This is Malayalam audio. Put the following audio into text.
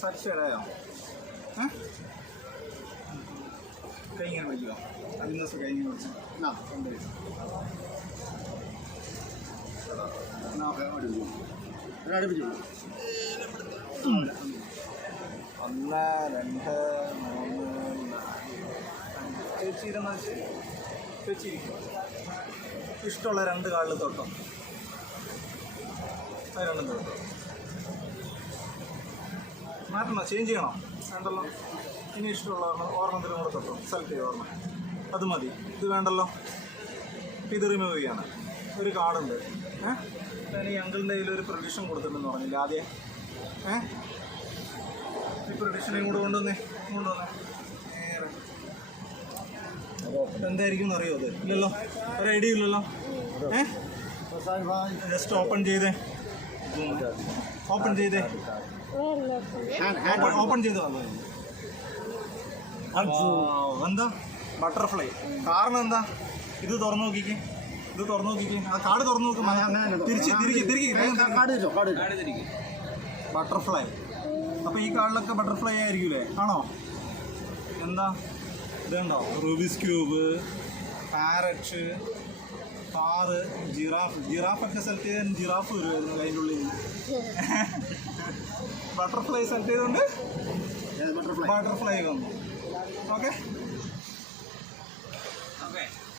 സാറ്റിസ്ഫൈഡായോ? കൈ ഇങ്ങനെ വയ്ക്കുക. അതിന് ദിവസം കൈ ഇങ്ങനെ വിളിച്ചു കൊണ്ടുപോയി 1, 2, 3, 4 ചേച്ചിയിരിക്കും. ഇഷ്ടമുള്ള 2 കാലിൽ തൊട്ടോ. അത് 2 തൊട്ടോ. മാറ്റണോ? ചേഞ്ച് ചെയ്യണോ? വേണ്ടല്ലോ. ഇനി ഇഷ്ടമുള്ള ഓർമ്മത്തിനും കൂടെ തൊട്ടോ. സെലക്ട് ചെയ്ത് ഓർമ്മ. അത് മതി. ഇത് വേണ്ടല്ലോ. ഇത് റിമൂവ് ചെയ്യാണ്. ഒരു കാർഡുണ്ട്. ഞാൻ ഈ അങ്കിളിൻ്റെ കയ്യിൽ ഒരു പ്രൊഡിഷൻ കൊടുത്തിട്ടുണ്ടെന്ന് പറഞ്ഞില്ല ആദ്യം. ഈ പ്രൊഡിഷനെയും കൂടെ കൊണ്ടുവന്നേ. നേരെ എന്തായിരിക്കും അറിയോ? അത് ഇല്ലല്ലോ, ഒരു ഐഡിയ ഇല്ലല്ലോ. ജസ്റ്റ് ഓപ്പൺ ചെയ്തേ. എന്താ ബട്ടർഫ്ലൈ? കാരണം എന്താ? ഇത് തുറന്നു നോക്കിക്കേ. ആ കാർഡ് തുറന്നു നോക്കും. ബട്ടർഫ്ലൈ. അപ്പോൾ ഈ കാർഡിലൊക്കെ ബട്ടർഫ്ലൈ ആയിരിക്കൂലേ? ആണോ? എന്താ ഇതുണ്ടോ? റൂബിക്സ് ക്യൂബ്, പാരറ്റ്, കാറ്, ജിറാഫൊക്കെ സെലക്ട് ചെയ്താൽ ജിറാഫ് വരുമായിരുന്നു അതിൻ്റെ ഉള്ളിൽ. ബട്ടർഫ്ലൈ സെലക്ട് ചെയ്തുകൊണ്ട് ബട്ടർഫ്ലൈ വന്നു. ഓക്കെ.